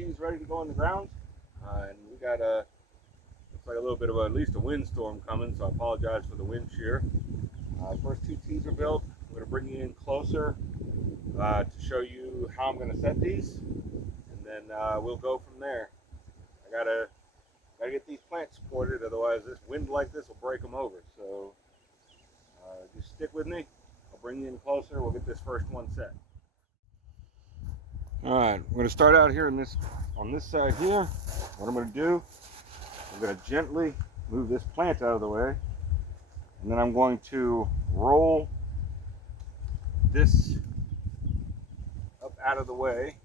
tees ready to go in the ground. And we got looks like a little bit of at least a windstorm coming, so I apologize for the wind shear. First 2 tees are built. I'm going to bring you in closer to show you how I'm going to set these, and then we'll go from there. I gotta get these plants supported, otherwise this wind like this will break them over. So just stick with me. I'll bring you in closer. We'll get this first one set. All right, we're going to start out here on this side here. What I'm going to do, I'm going to gently move this plant out of the way, and then I'm going to roll this up out of the way.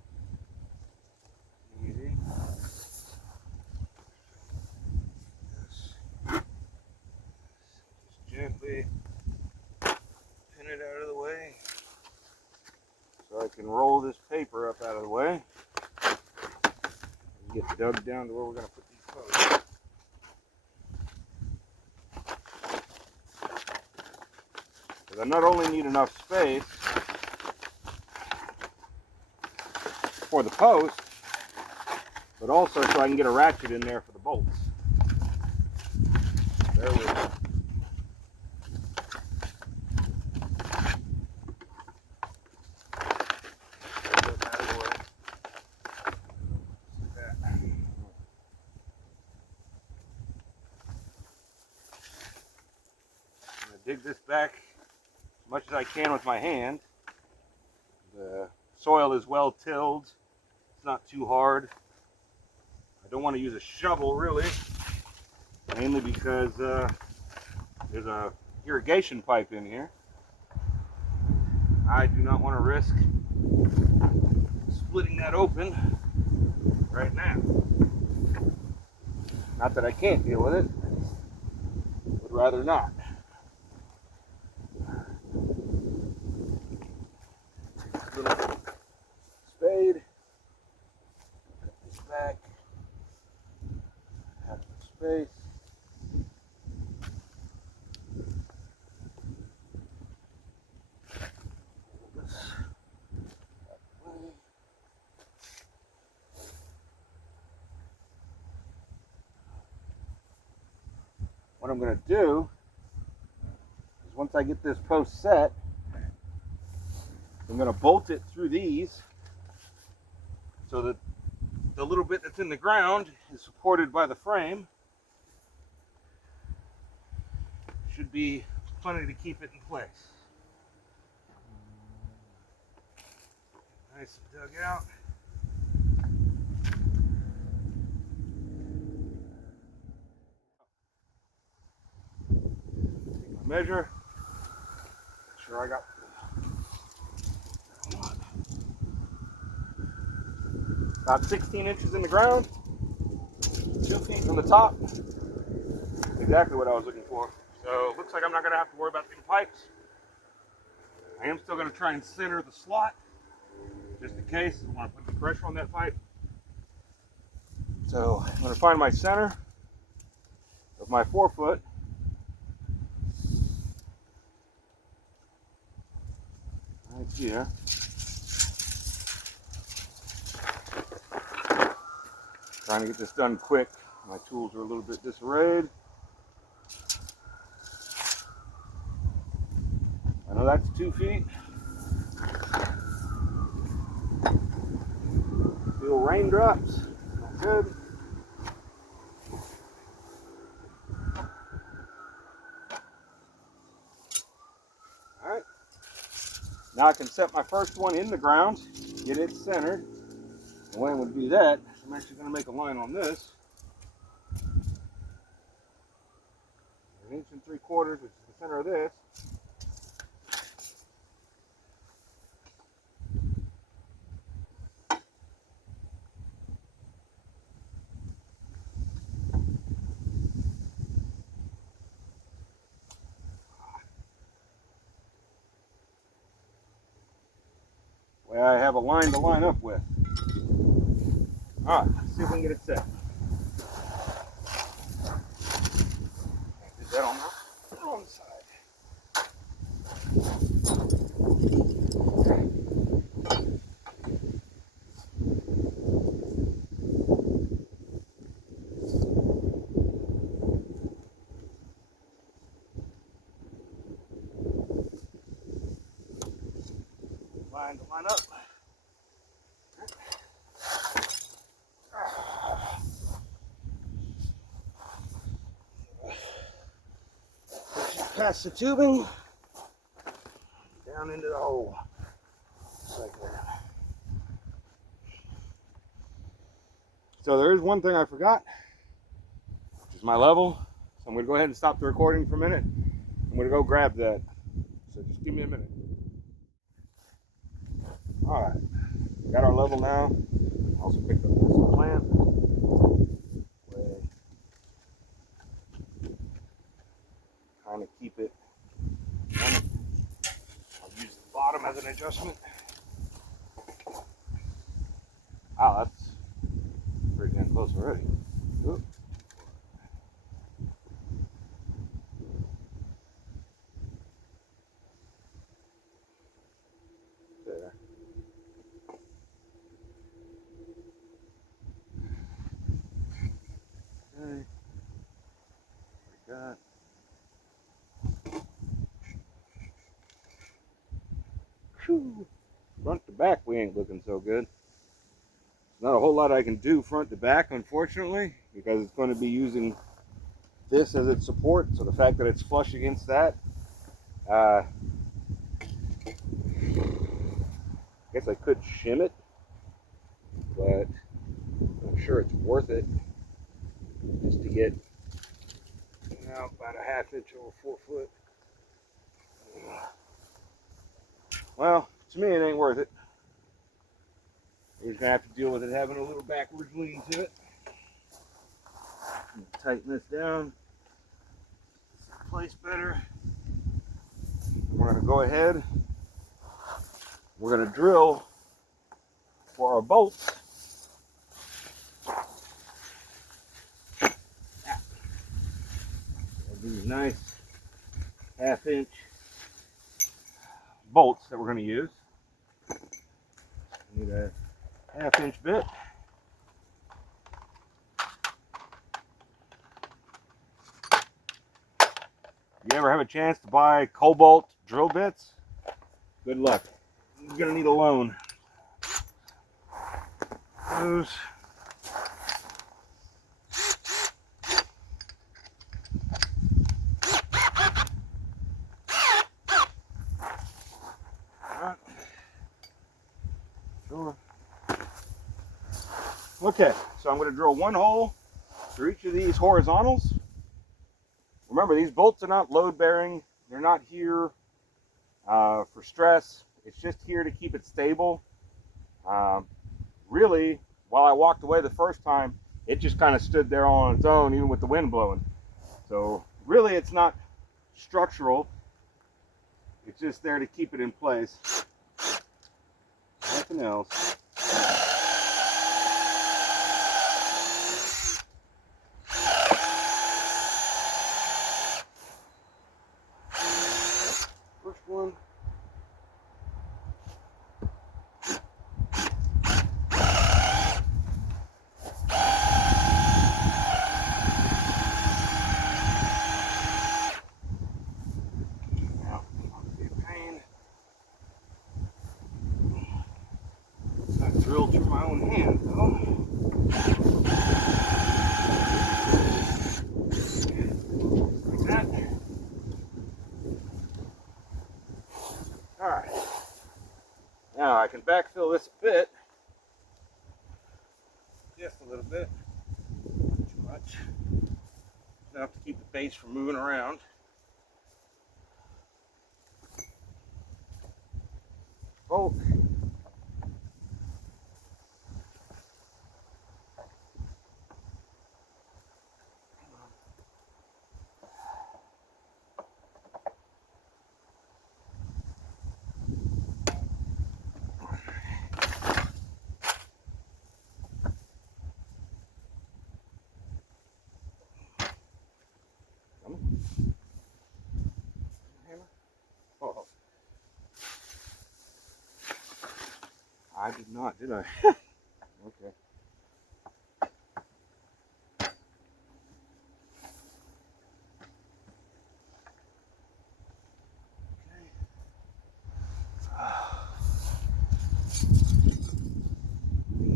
Easy. Just gently pin it out of the way so I can roll this paper up out of the way and get dug down to where we're going to put these posts. Because I not only need enough space for the post, but also so I can get a ratchet in there for the bolts. There we go. Dig this back as much as I can with my hand. The soil is well tilled. It's not too hard. I don't want to use a shovel really, mainly because there's a irrigation pipe in here. I do not want to risk splitting that open right now. Not that I can't deal with it, would rather not. Little spade, cut this back, half the space. What I'm going to do is once I get this post set, I'm going to bolt it through these so that the little bit that's in the ground is supported by the frame. Should be plenty to keep it in place. Nice and dug out. Take my measure. Make sure I got about 16 inches in the ground, 2 feet from the top. Exactly what I was looking for. So it looks like I'm not going to have to worry about the pipes. I am still going to try and center the slot, just in case. I don't want to put any pressure on that pipe. So I'm going to find my center of my 4-foot. Right here. Trying to get this done quick. My tools are a little bit disarrayed. I know that's 2 feet. Feel raindrops. Good. All right. Now I can set my first one in the ground, get it centered. The way I would do that, I'm actually going to make a line on this. 1 3/4, which is the center of this. Way I have a line to line up with. All right, let's see if we can get it set. Get that on the side. line to line up. Past the tubing, down into the hole. Just like that. So there is one thing I forgot, which is my level. So I'm going to go ahead and stop the recording for a minute. I'm going to go grab that. So just give me a minute. All right, we got our level now. I also picked up this plant. Kind of keep it. I'll use the bottom as an adjustment. Wow, that's pretty damn close already. Ooh. There. Okay. Got. Whew. Front to back, we ain't looking so good. There's not a whole lot I can do front to back, unfortunately, because it's going to be using this as its support. So the fact that it's flush against that, I guess I could shim it, but I'm sure it's worth it just to get about a half inch over 4 foot. Well, to me, it ain't worth it. You're just gonna have to deal with it having a little backwards lean to it. Tighten this down, place better. And we're gonna go ahead. We're gonna drill for our bolts. These nice 1/2 inch bolts that we're going to use. Need a 1/2 inch bit. If you ever have a chance to buy cobalt drill bits, good luck. You're going to need a loan. Those. Sure. Okay, so I'm going to drill one hole through each of these horizontals. Remember, these bolts are not load bearing. They're not here for stress. It's just here to keep it stable. Really, while I walked away the first time, it just kind of stood there on its own, even with the wind blowing. So really, it's not structural. It's just there to keep it in place. Nothing else. First one. Drilled through my own hand, though. Like that. Alright. Now I can backfill this a bit. Just a little bit. Not too much. Enough to keep the base from moving around. Bolt. Oh. I did not, did I? Okay.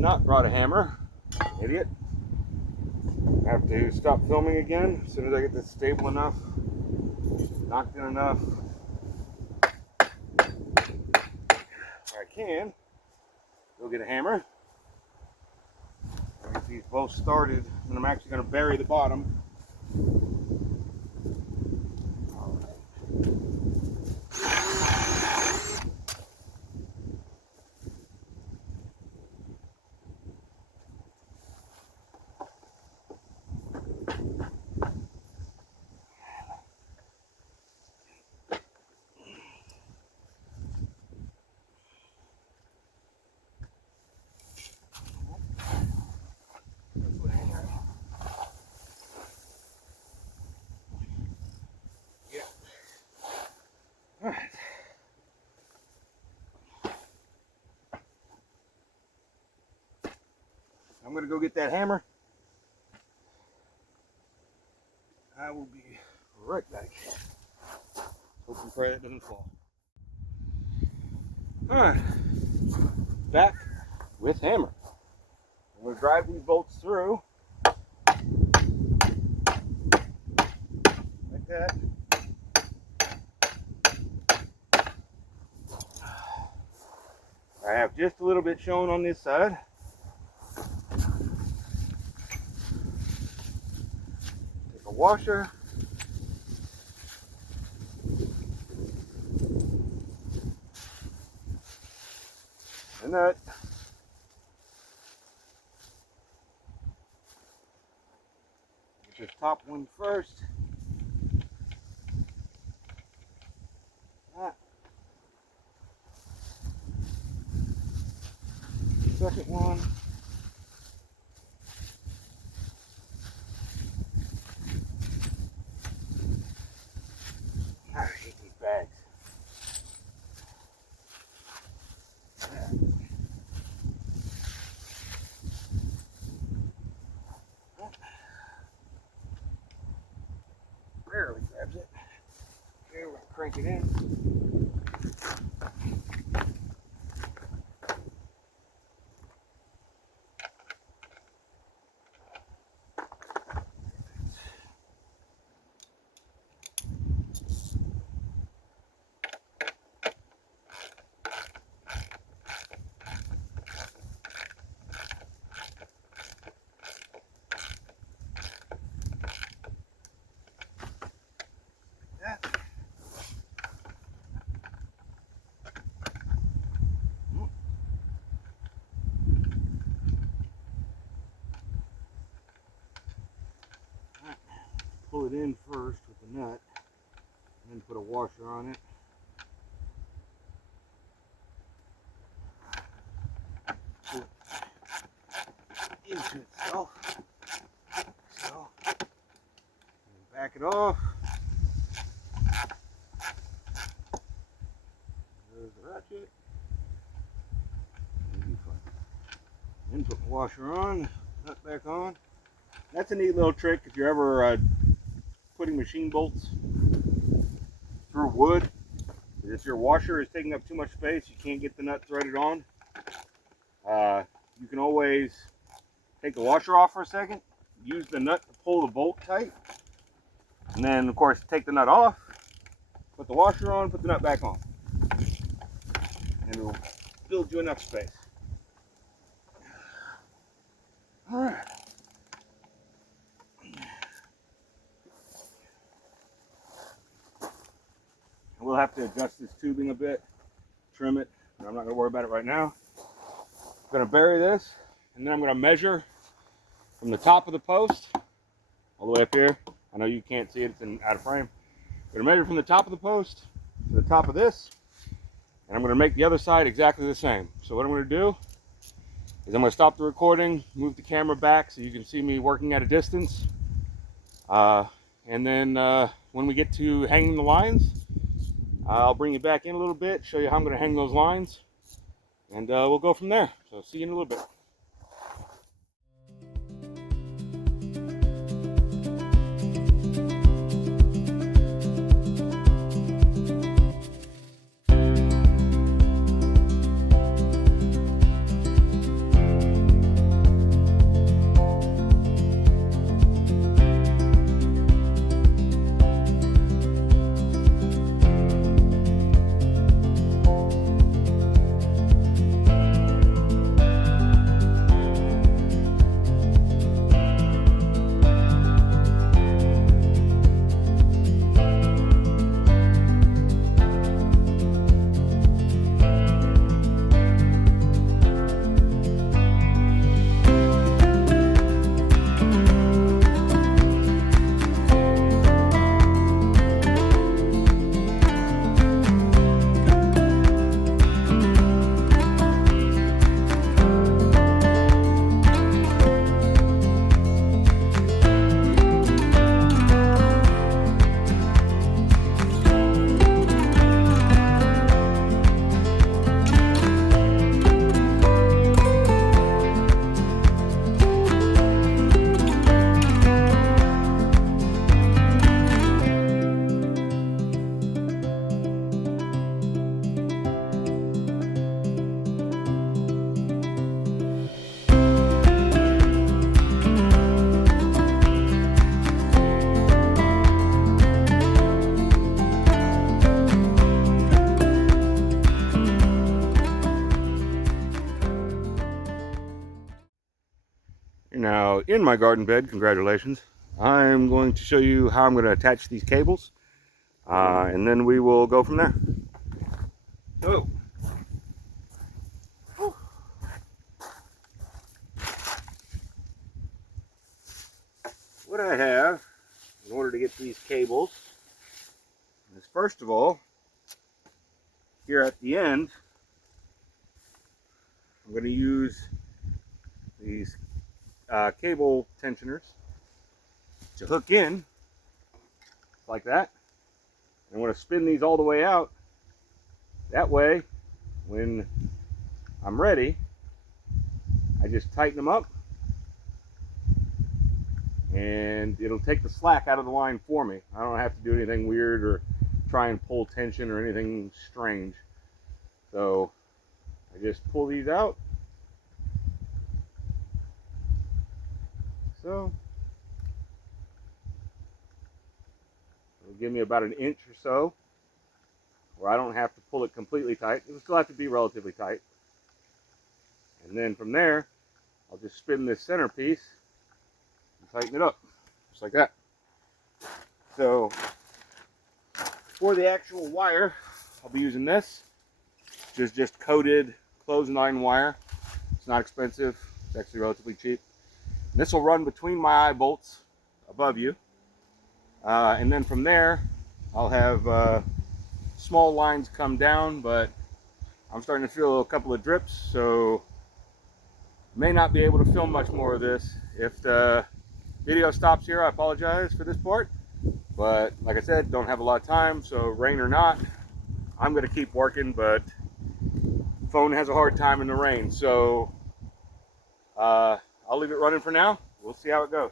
not brought a hammer. Idiot. I have to stop filming again as soon as I get this stable enough, knocked in enough. I can go get a hammer. Get these both started, and I'm actually going to bury the bottom. All right. I'm going to go get that hammer. I will be right back. Hope and pray that doesn't fall. Alright. Back with hammer. I'm going to drive these bolts through. Like that. I have just a little bit shown on this side. Take a washer. A nut. Get this top one first. That. Second one. I hate these bags. Barely grabs it. Okay, we're gonna crank it in. Pull it in first with the nut, and then put a washer on it. Pull it into itself. So, and back it off. There's the ratchet. Then put the washer on, nut back on. That's a neat little trick if you're ever putting machine bolts through wood. If your washer is taking up too much space, you can't get the nut threaded on. You can always take the washer off for a second, use the nut to pull the bolt tight, and then of course take the nut off, put the washer on, put the nut back on, and it'll build you enough space. All right. We'll have to adjust this tubing a bit, trim it, but I'm not going to worry about it right now. I'm going to bury this, and then I'm going to measure from the top of the post all the way up here. I know you can't see it, it's out of frame. I'm going to measure from the top of the post to the top of this, and I'm going to make the other side exactly the same. So what I'm going to do is I'm going to stop the recording, move the camera back so you can see me working at a distance, and then when we get to hanging the lines, I'll bring you back in a little bit, show you how I'm going to hang those lines, and we'll go from there. So see you in a little bit. in my garden bed, congratulations, I'm going to show you how I'm going to attach these cables, and then we will go from there. So, what I have in order to get these cables is, first of all, here at the end, I'm going to use these cable tensioners to hook in like that. I'm going to spin these all the way out. That way, when I'm ready, I just tighten them up and it'll take the slack out of the line for me. I don't have to do anything weird or try and pull tension or anything strange. So I just pull these out. So it'll give me about an inch or so where I don't have to pull it completely tight. It'll still have to be relatively tight. And then from there, I'll just spin this center piece and tighten it up, just like that. So for the actual wire, I'll be using this, which is just coated clothesline wire. It's not expensive, it's actually relatively cheap. And this will run between my eye bolts above you. And then from there, I'll have small lines come down, but I'm starting to feel a couple of drips, so may not be able to film much more of this. If the video stops here, I apologize for this part, but like I said, don't have a lot of time, so rain or not, I'm going to keep working, but phone has a hard time in the rain, so I'll leave it running for now. We'll see how it goes.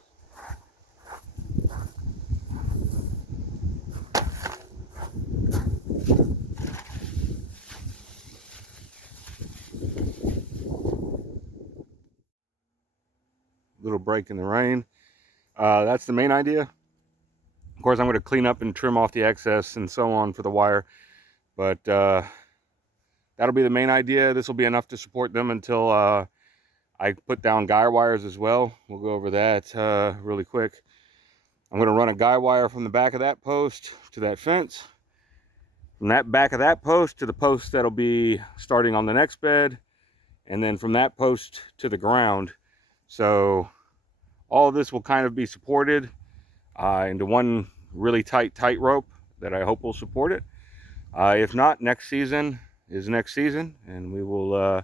Little break in the rain. That's the main idea. Of course, I'm going to clean up and trim off the excess and so on for the wire, but that'll be the main idea. This will be enough to support them until I put down guy wires as well. We'll go over that really quick. I'm going to run a guy wire from the back of that post to that fence, from that back of that post to the post that'll be starting on the next bed, and then from that post to the ground. So all of this will kind of be supported into one really tight rope that I hope will support it. If not, next season is next season, and we will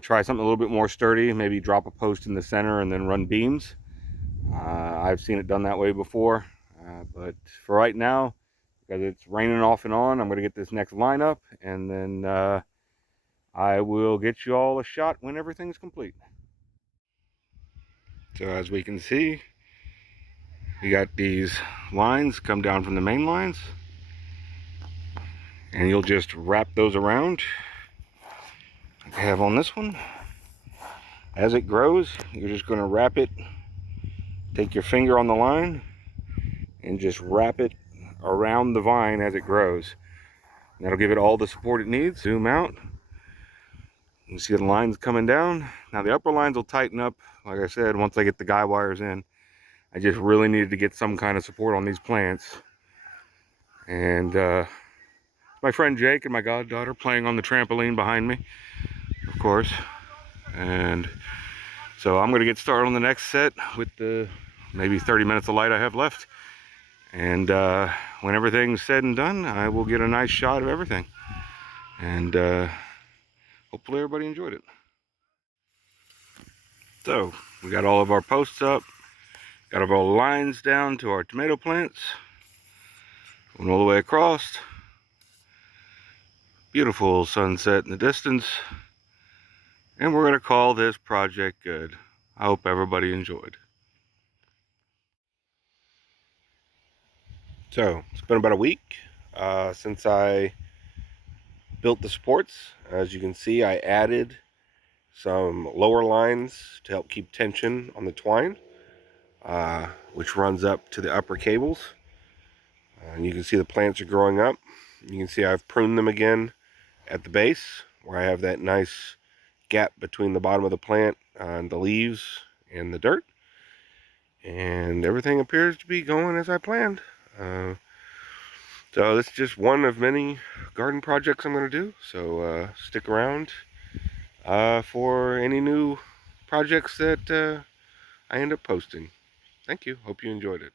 try something a little bit more sturdy, maybe drop a post in the center and then run beams. I've seen it done that way before, but for right now, because it's raining off and on, I'm going to get this next line up, and then I will get you all a shot when everything's complete. So as we can see, you got these lines come down from the main lines, and you'll just wrap those around like I have on this one. As it grows, you're just going to wrap it, take your finger on the line and just wrap it around the vine as it grows. And that'll give it all the support it needs. Zoom out. You see the lines coming down. Now the upper lines will tighten up, like I said, once I get the guy wires in. I just really needed to get some kind of support on these plants. And my friend Jake and my goddaughter playing on the trampoline behind me, of course. And so I'm going to get started on the next set with the maybe 30 minutes of light I have left. And when everything's said and done, I will get a nice shot of everything. And hopefully everybody enjoyed it. So we got all of our posts up, got our lines down to our tomato plants, going all the way across. Beautiful sunset in the distance, and we're going to call this project good. I hope everybody enjoyed. So it's been about a week since I built the supports. As you can see, I added some lower lines to help keep tension on the twine, which runs up to the upper cables. And you can see the plants are growing up. You can see I've pruned them again at the base, where I have that nice gap between the bottom of the plant and the leaves and the dirt. and everything appears to be going as I planned. So this is just one of many garden projects I'm going to do, so stick around for any new projects that I end up posting. Thank you. Hope you enjoyed it.